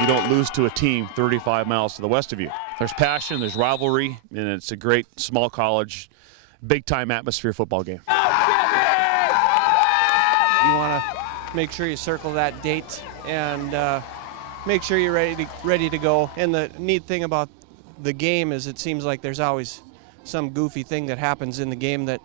you don't lose to a team 35 miles to the west of you. There's passion, there's rivalry, and it's a great small college, big-time atmosphere football game. You want to make sure you circle that date and make sure you're ready to go. And the neat thing about the game is it seems like there's always some goofy thing that happens in the game that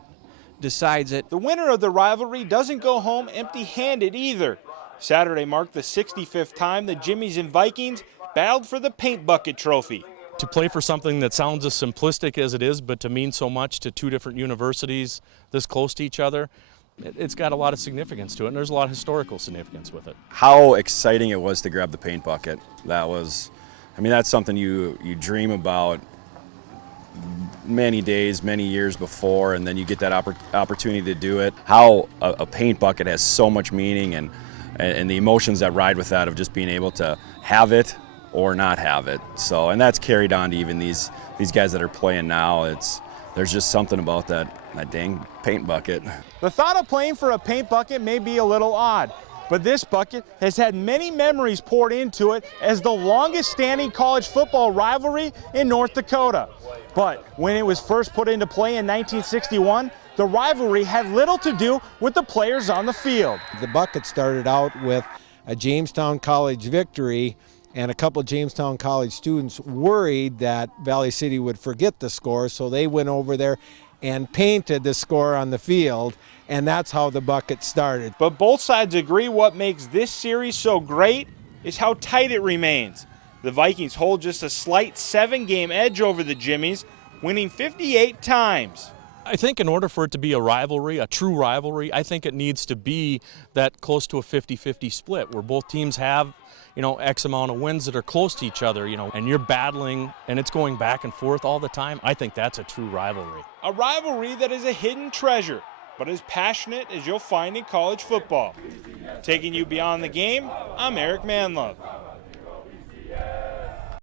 decides it. The winner of the rivalry doesn't go home empty-handed either. Saturday marked the 65th time the Jimmies and Vikings battled for the Paint Bucket Trophy. To play for something that sounds as simplistic as it is, but to mean so much to two different universities this close to each other, it's got a lot of significance to it, and there's a lot of historical significance with it. How exciting it was to grab the paint bucket. That's something you dream about many days, many years before, and then you get that opportunity to do it. How a paint bucket has so much meaning, and the emotions that ride with that of just being able to have it or not have it. So, and that's carried on to even these guys that are playing now. There's just something about that dang paint bucket. The thought of playing for a paint bucket may be a little odd, but this bucket has had many memories poured into it as the longest standing college football rivalry in North Dakota. But when it was first put into play in 1961, the rivalry had little to do with the players on the field. The bucket started out with a Jamestown College victory, and a couple of Jamestown College students worried that Valley City would forget the score, so they went over there and painted the score on the field, and that's how the bucket started. But both sides agree what makes this series so great is how tight it remains. The Vikings hold just a slight 7-game edge over the Jimmies, winning 58 times. I think in order for it to be a rivalry, a true rivalry, I think it needs to be that close to a 50-50 split where both teams have, X amount of wins that are close to each other, and you're battling and it's going back and forth all the time. I think that's a true rivalry. A rivalry that is a hidden treasure, but as passionate as you'll find in college football. Taking you beyond the game, I'm Eric Manlove.